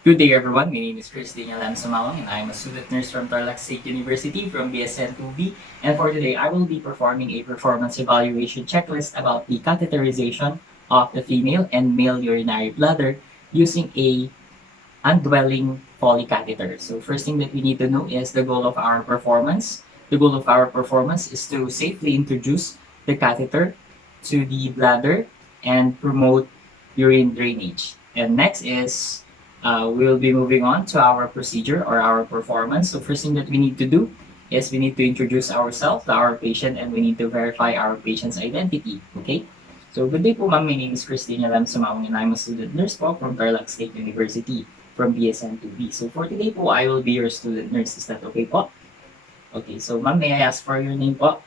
Good day everyone, my name is Christine Alam Sumawang and I'm a student nurse from Tarlac State University from BSN2B, and for today I will be performing a performance evaluation checklist about the catheterization of the female and male urinary bladder using a undwelling Foley catheter. So first thing that we need to know is the goal of our performance. The goal of our performance is to safely introduce the catheter to the bladder and promote urine drainage. And next is we'll be moving on to our procedure or our performance. So first thing that we need to do is we need to introduce ourselves to our patient and we need to verify our patient's identity. Okay? So good day po ma'am, my name is Christina Lam Sumawang and I'm a student nurse po from Tarlac State University from BSN2B. So for today po, I will be your student nurse. Is that okay po? Okay, so ma'am, may I ask for your name po?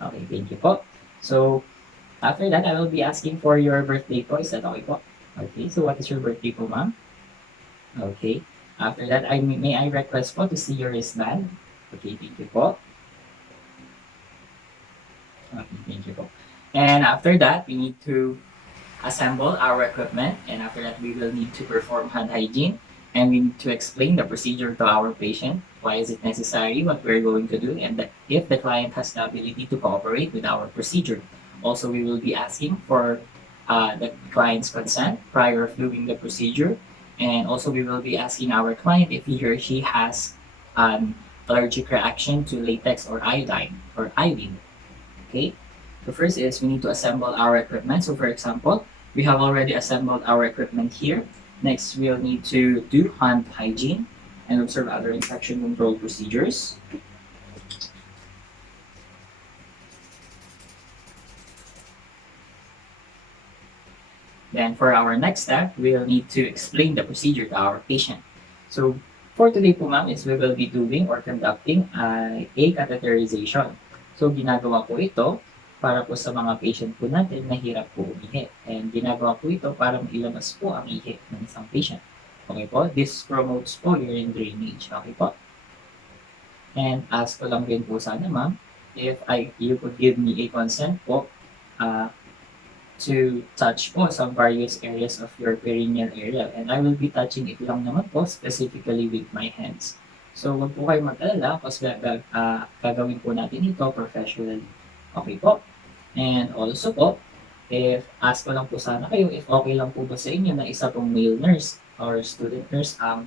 Okay, thank you po. So after that, I will be asking for your birthday po. Is that okay po? Okay, so what is your birthday po ma'am? Okay. After that, may I request po to see your wristband? Okay, thank you po. Okay, thank you po. And after that, we need to assemble our equipment, and after that we will need to perform hand hygiene, and we need to explain the procedure to our patient, why is it necessary, what we're going to do, and if the client has the ability to cooperate with our procedure. Also, we will be asking for the client's consent prior of doing the procedure, and also we will be asking our client if he or she has an allergic reaction to latex or iodine. Okay, so first is we need to assemble our equipment. So for example, we have already assembled our equipment here. Next, we'll need to do hand hygiene and observe other infection control procedures. Then for our next step, we'll need to explain the procedure to our patient. So for today po ma'am is we will be doing or conducting a catheterization. So ginagawa po ito para po sa mga patient po natin na hirap po umihi. And ginagawa po ito para mailabas po ang ihi ng isang patient. Okay po? This promotes po urine drainage. Okay po? And ask ko lang din po sana ma'am, if you could give me a consent po to touch po some various areas of your perineal area. And I will be touching it lang naman po specifically with my hands. So, wag po kayo mag-alala kasi gagawin po natin ito professionally. Okay po? And also po, if ask ko lang po sana kayo, if okay lang po ba sa inyo na isa pong male nurse or student nurse ang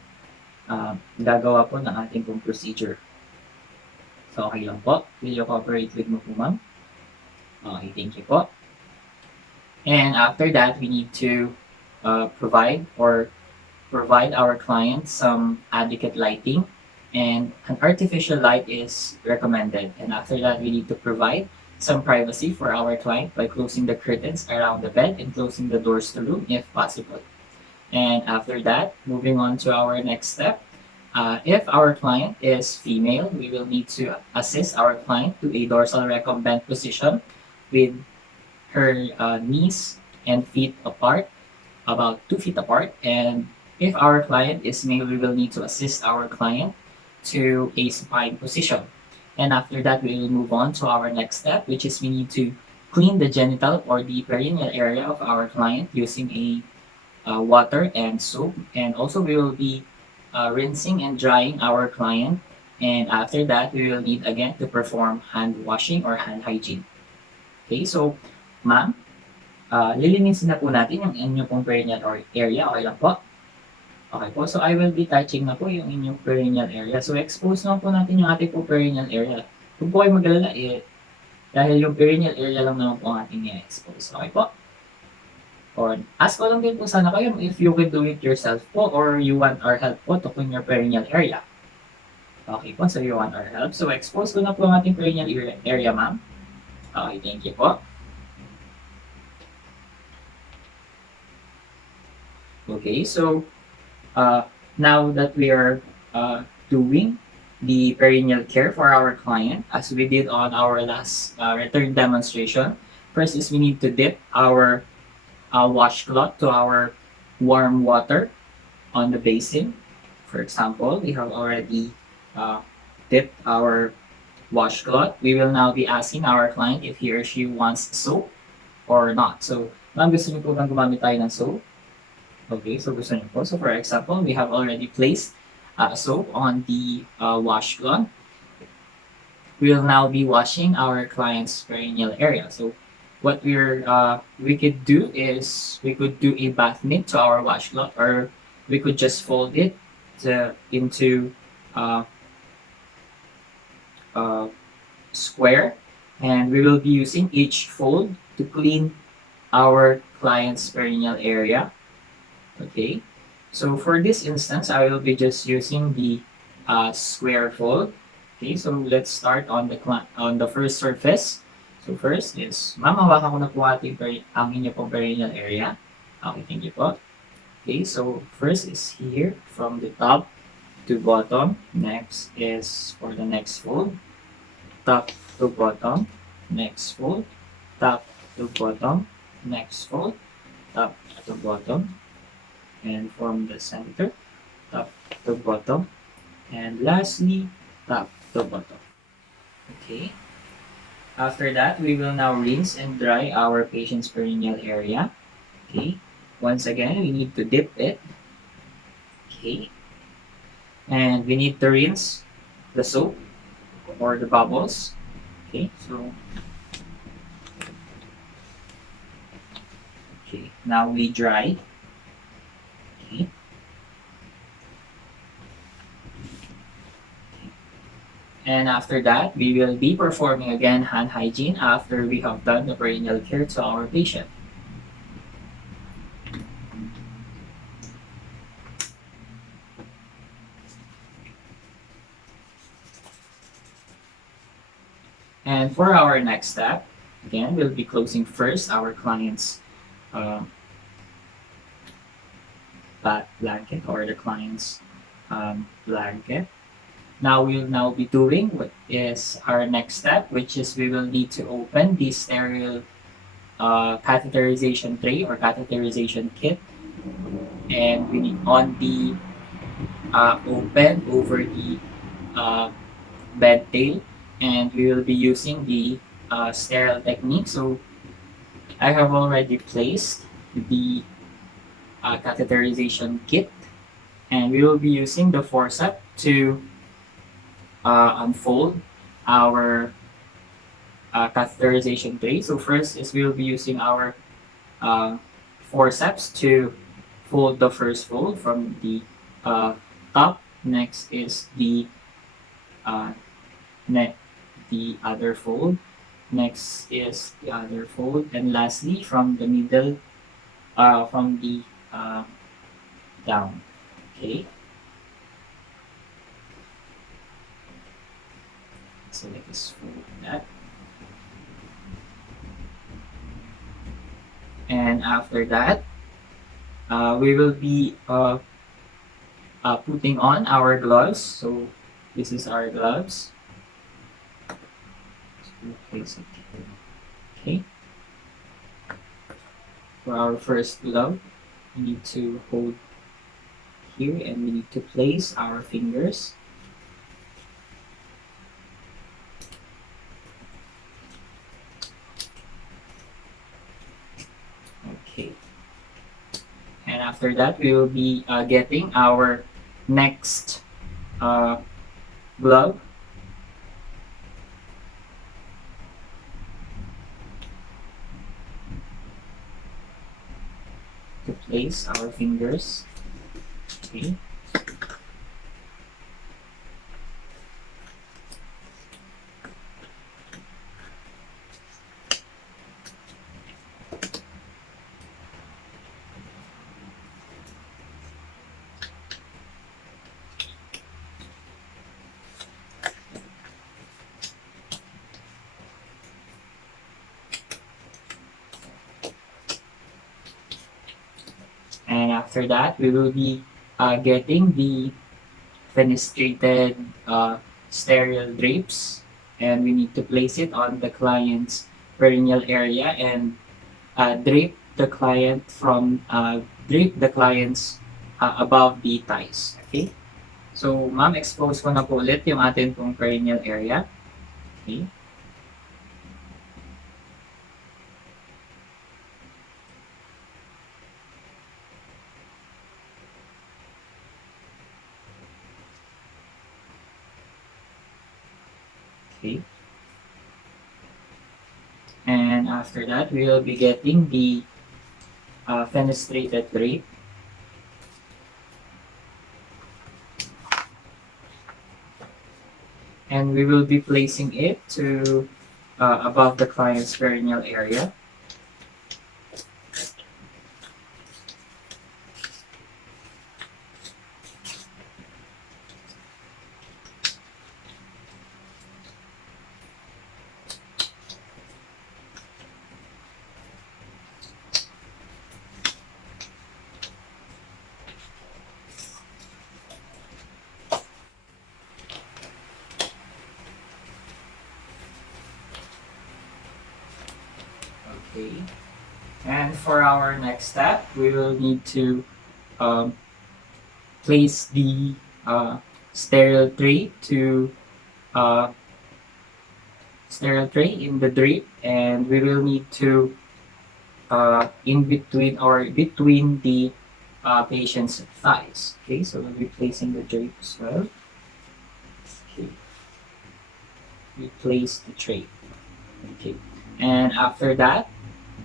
gagawa po ng ating pong procedure. So, okay lang po. Will you cooperate with mo po, ma'am? Okay, thank you po. And after that, we need to provide our client some adequate lighting, and an artificial light is recommended. And after that, we need to provide some privacy for our client by closing the curtains around the bed and closing the doors to the room if possible. And after that, moving on to our next step, if our client is female, we will need to assist our client to a dorsal rectum bend position with her knees and feet apart, about 2 feet apart. And if our client is male, we will need to assist our client to a supine position. And after that, we will move on to our next step, which is we need to clean the genital or the perineal area of our client using a water and soap. And also we will be rinsing and drying our client. And after that, we will need again to perform hand washing or hand hygiene. Okay, so ma'am, lilinisin na po natin yung inyong pong perineal area. Okay lang po? Okay po. So, I will be touching na po yung inyong perineal area. So, expose na po natin yung ating po perineal area. Kung po kayo mag-alala, dahil yung perineal area lang naman po ang ating i-expose. Okay po? Or, ask ko lang din po sana kayo if you can do it yourself po or you want our help po to clean your perineal area. Okay po. So, you want our help. So, expose ko na po ang ating perineal area, ma'am. Okay, thank you po. Okay, so now that we are doing the perineal care for our client, as we did on our last return demonstration, first is we need to dip our washcloth to our warm water on the basin. For example, we have already dipped our washcloth. We will now be asking our client if he or she wants soap or not. So, ma'am, gusto niyo po bang gumamit tayo ng soap? Okay, so gusto niyo po. So for example, we have already placed soap on the washcloth. We will now be washing our client's perineal area. So what we could do is we could do a bath mitt to our washcloth, or we could just fold it into uh, uh, square, and we will be using each fold to clean our client's perineal area. Okay, so for this instance, I will be just using the square fold. Okay, so let's start on the first surface. So first is, ma'am, hawakan ko na po ang inyo pong perineal area. Okay, thank you po. Okay, so first is here from the top to bottom. Next is for the next fold, top to bottom, next fold, top to bottom, next fold, top to bottom, and from the center, top to bottom, and lastly, top to bottom. Okay. After that, we will now rinse and dry our patient's perineal area. Okay. Once again, we need to dip it. Okay. And we need to rinse the soap or the bubbles. Okay. So, okay. Now we dry. Okay. And after that, we will be performing again hand hygiene after we have done the perineal care to our patient. And for our next step, again, we'll be closing first our client's uh, blanket, or the client's blanket. Now we'll now be doing what is our next step, which is we will need to open the sterile catheterization tray or catheterization kit, and we need on the open over the bed tail, and we will be using the sterile technique. So I have already placed the catheterization kit, and we will be using the forceps to unfold our catheterization tray. So first is we will be using our forceps to fold the first fold from the top. Next is uh, the other fold. Next is the other fold, and lastly from the middle, from the down. Okay. So let us fold that. And after that, we will be putting on our gloves. So this is our gloves. Okay. For our first glove, we need to hold here, and we need to place our fingers. Okay. And after that, we will be getting our next glove. To place our fingers. Okay. And after that, we will be getting the fenestrated sterile drapes, and we need to place it on the client's perineal area, and drape the client's above the thighs. Okay? So, ma'am, expose ko na po ulit yung atin pong perineal area. Okay? Okay. And after that, we will be getting the fenestrated drape. And we will be placing it to above the client's perineal area. Okay. And for our next step, we will need to um, place the sterile tray to uh, sterile tray in the drape, and we will need to in between or between the patient's thighs. Okay, so we'll be placing the drape as well. Okay, we place the tray. Okay, and after that,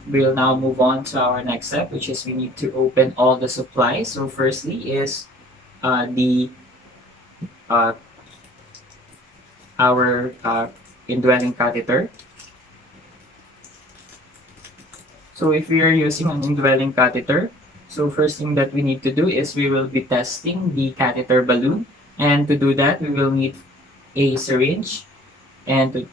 we'll now move on to our next step, which is we need to open all the supplies. So firstly is the uh, our indwelling catheter. So if we are using an indwelling catheter, so first thing that we need to do is we will be testing the catheter balloon. And to do that, we will need a syringe. And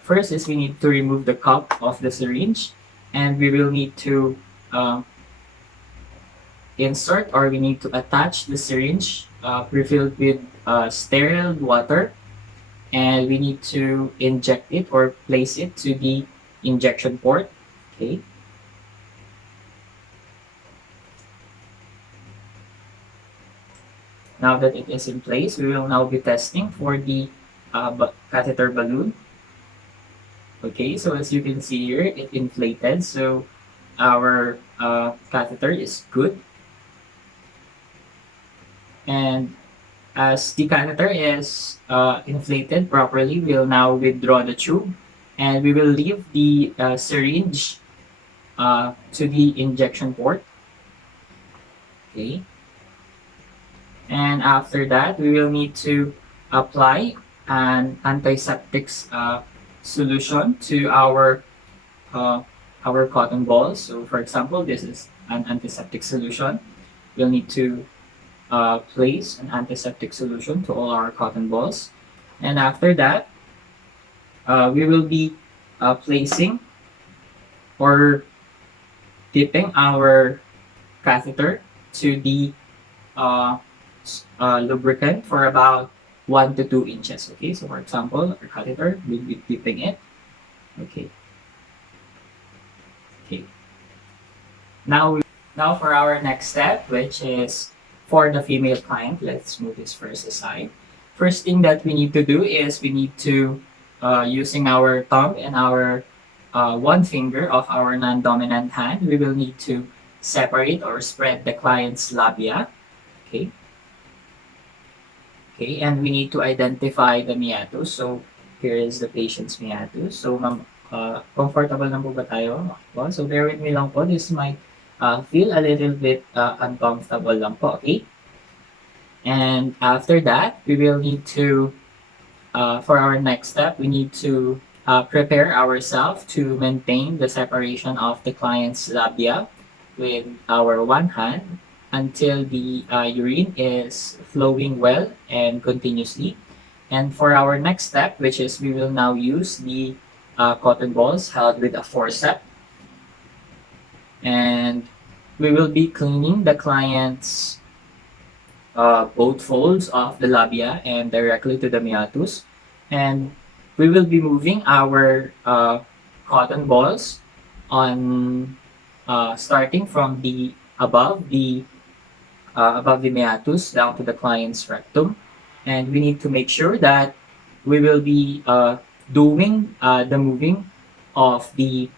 first is we need to remove the cup of the syringe. And we will need to insert, or we need to attach the syringe refilled with sterile water. And we need to inject it or place it to the injection port. Okay. Now that it is in place, we will now be testing for the catheter balloon. Okay, so as you can see here, it inflated. So our catheter is good. And as the catheter is inflated properly, we'll now withdraw the tube. And we will leave the syringe to the injection port. Okay. And after that, we will need to apply an antiseptic solution to our cotton balls. So for example, this is an antiseptic solution. We'll need to place an antiseptic solution to all our cotton balls. And after that, we will be placing or dipping our catheter to the lubricant for about 1 to 2 inches. Okay, so for example, our catheter, we'll be dipping it. Okay. Okay. Now for our next step, which is for the female client. Let's move this first aside. First thing that we need to do is we need to, using our thumb and our one finger of our non-dominant hand, we will need to separate or spread the client's labia. Okay. Okay, and we need to identify the meatus. So here is the patient's meatus. So comfortable na po ba tayo? So bear with me lang po. This might feel a little bit uncomfortable lang po. Okay? And after that, we will need to, for our next step, we need to prepare ourselves to maintain the separation of the client's labia with our one hand until the urine is flowing well and continuously. And for our next step, which is we will now use the cotton balls held with a forceps. And we will be cleaning the client's both folds of the labia and directly to the meatus. And we will be moving our cotton balls on starting from the above the meatus down to the client's rectum. And we need to make sure that we will be doing the moving of the,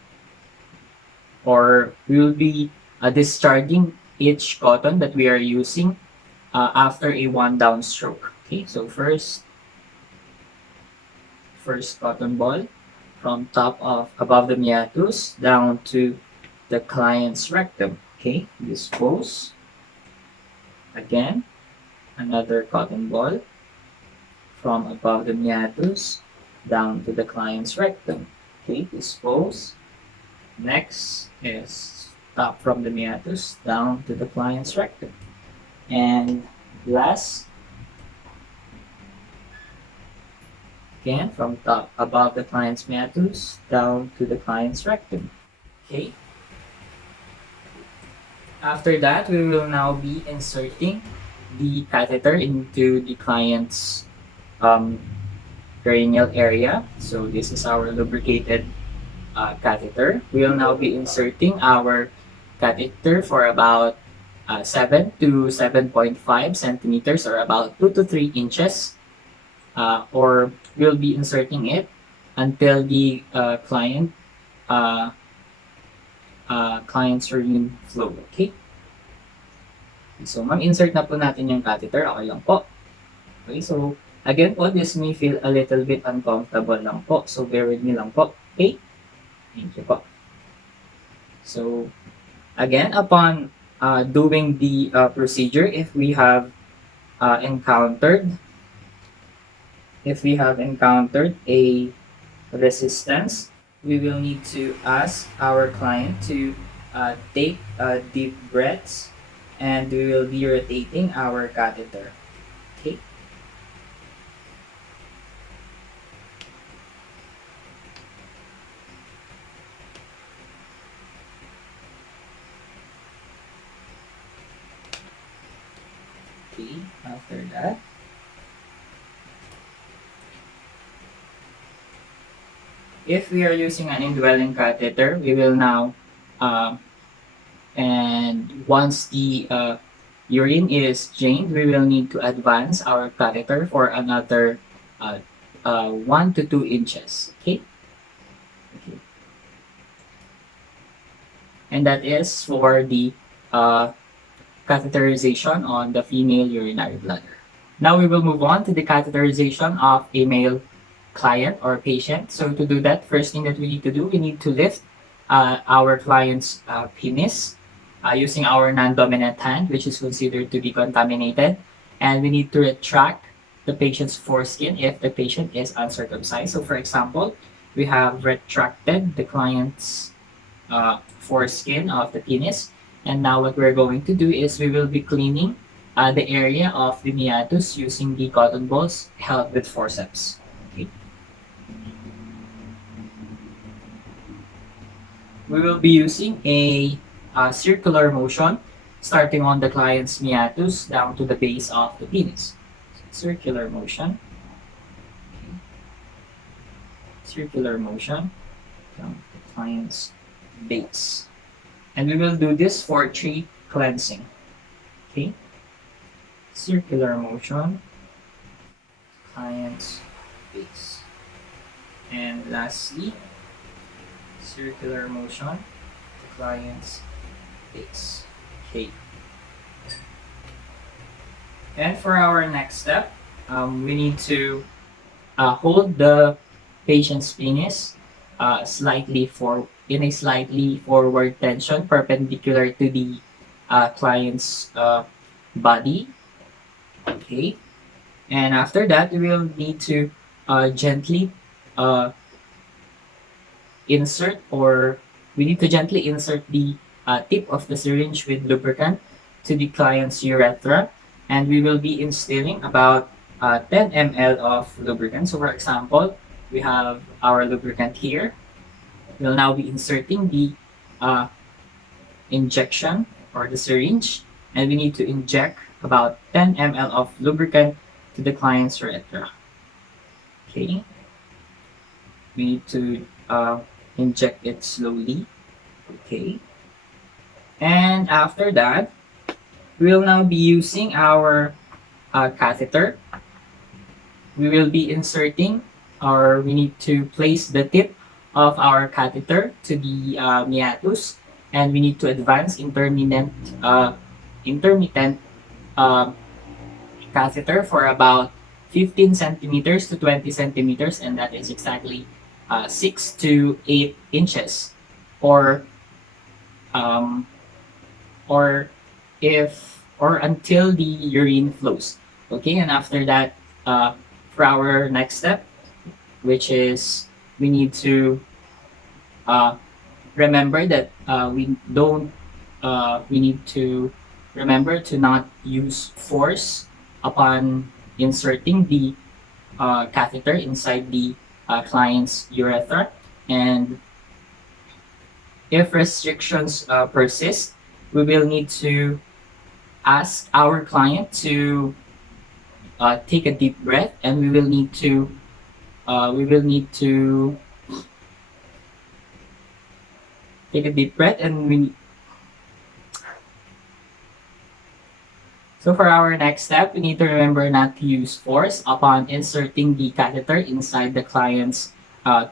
or we will be discharging each cotton that we are using after a one down stroke. Okay, so first first cotton ball from top of above the meatus down to the client's rectum. Okay, dispose. Again, another cotton ball from above the meatus down to the client's rectum. Okay, dispose. Next is top from the meatus down to the client's rectum. And last, again, from top above the client's meatus down to the client's rectum. Okay. After that, we will now be inserting the catheter into the client's perineal area. So this is our lubricated catheter. We will now be inserting our catheter for about 7 to 7.5 centimeters or about 2 to 3 inches. Or we'll be inserting it until the client's urine flow. Okay? So, insert na po natin yung catheter. Okay lang po. Okay, so, again po, this may feel a little bit uncomfortable lang po. So, bear with me lang po. Okay? Thank you po. So, again, upon doing the procedure, if we have encountered a resistance, we will need to ask our client to take deep breaths, and we will be rotating our catheter. Okay. Okay, after that, if we are using an indwelling catheter, we will now, and once the urine is drained, we will need to advance our catheter for another 1 to 2 inches. Okay? Okay. And that is for the catheterization on the female urinary bladder. Now we will move on to the catheterization of a male client or patient. So to do that, first thing that we need to do, we need to lift our client's penis using our non-dominant hand, which is considered to be contaminated. And we need to retract the patient's foreskin if the patient is uncircumcised. So for example, we have retracted the client's foreskin of the penis. And now what we're going to do is we will be cleaning the area of the meatus using the cotton balls held with forceps. Okay. We will be using a circular motion starting on the client's meatus down to the base of the penis. Circular motion. Okay. Circular motion down to the client's base. And we will do this for 3 cleansing. Okay. Circular motion, client's base. And lastly, circular motion to client's base. Okay. And for our next step, we need to hold the patient's penis in a slightly forward tension perpendicular to the client's body. Okay. And after that, we will need to gently insert the tip of the syringe with lubricant to the client's urethra, and we will be instilling about 10 ml of lubricant. So for example, we have our lubricant here. We'll now be inserting the injection or the syringe, and we need to inject about 10 ml of lubricant to the client's urethra. Okay. We need to inject it slowly. Okay. And after that, we'll now be using our catheter. We will be inserting, or we need to place the tip of our catheter to the meatus, and we need to advance intermittent catheter for about 15 centimeters to 20 centimeters, and that is exactly 6 to 8 inches, or um, or or until the urine flows. Okay, and after that, for our next step, which is we need to uh, remember that we need to remember to not use force upon inserting the catheter inside the client's urethra. And if restrictions persist, we will need to ask our client to take a deep breath, and we will need to take a deep breath, and we so for our next step, we need to remember not to use force upon inserting the catheter inside the client's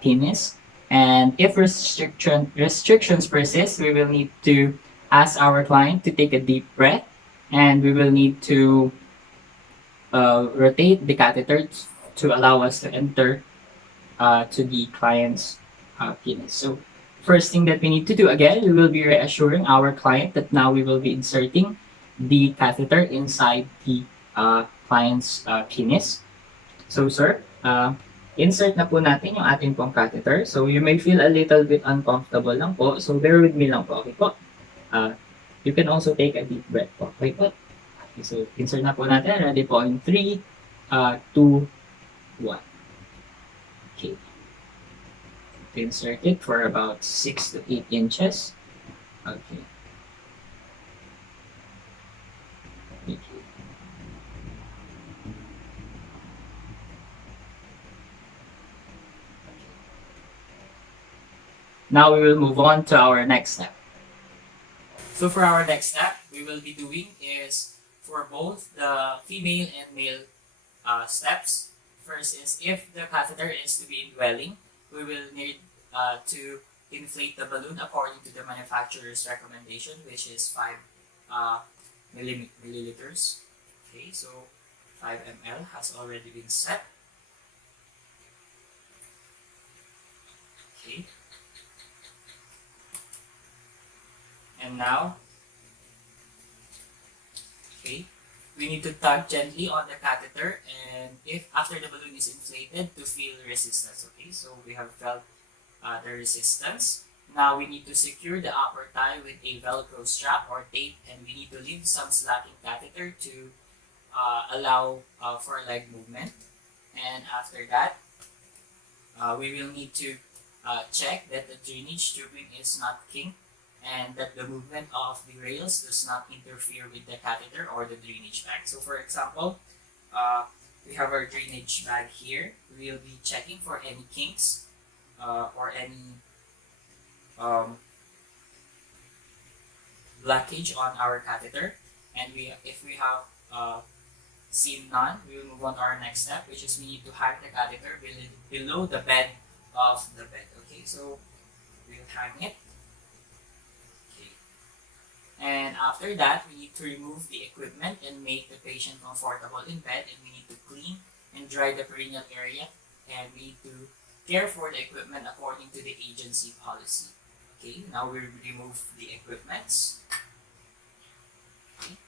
penis. And if restrictions persist, we will need to ask our client to take a deep breath, and we will need to rotate the catheter to allow us to enter to the client's penis. So first thing that we need to do, again, we will be reassuring our client that now we will be inserting the catheter inside the client's penis. So sir, insert na po natin yung ating pong catheter. So you may feel a little bit uncomfortable lang po. So bear with me lang po. Okay po? You can also take a deep breath po. Okay po? Okay, so insert na po natin. Ready po in 3, 2, 1. Okay. Insert it for about 6 to 8 inches. Okay. Thank you. Now we will move on to our next step. So for our next step, we will be doing is for both the female and male steps. First is if the catheter is to be indwelling, we will need to inflate the balloon according to the manufacturer's recommendation, which is 5 milliliters. Okay, so 5 ml has already been set. Okay. And now, okay, we need to tug gently on the catheter, and if after the balloon is inflated, to feel resistance. Okay, so we have felt the resistance. Now we need to secure the upper thigh with a Velcro strap or tape, and we need to leave some slacking catheter to allow for leg movement. And after that, we will need to check that the drainage tubing is not kinked and that the movement of the rails does not interfere with the catheter or the drainage bag. So for example, we have our drainage bag here. We will be checking for any kinks or any blockage on our catheter. And if we have seen none, we will move on to our next step, which is we need to hang the catheter below the bed of the bed. Okay, so we'll hang it. And after that, we need to remove the equipment and make the patient comfortable in bed, and we need to clean and dry the perineal area, and we need to care for the equipment according to the agency policy. Okay, now we remove the equipments. Okay.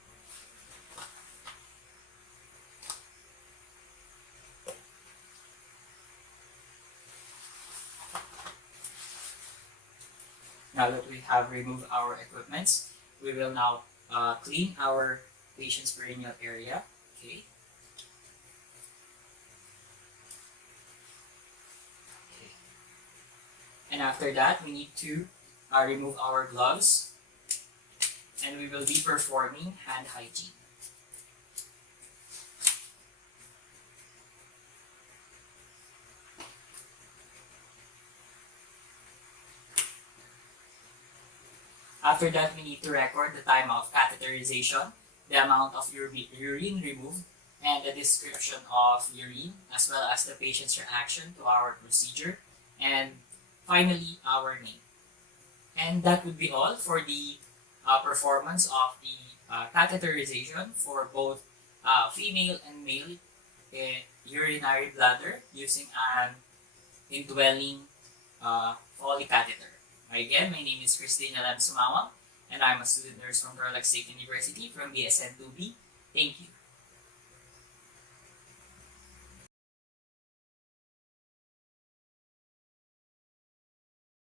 Now that we have removed our equipments, we will now clean our patient's perineal area. Okay. Okay. And after that, we need to remove our gloves, and we will be performing hand hygiene. After that, we need to record the time of catheterization, the amount of urine removed, and the description of urine, as well as the patient's reaction to our procedure, and finally, our name. And that would be all for the performance of the catheterization for both female and male urinary bladder using an indwelling Foley catheter. Again, my name is Christina Lam Sumawang, and I'm a student nurse from Tarlac State University from BSN 2B. Thank you.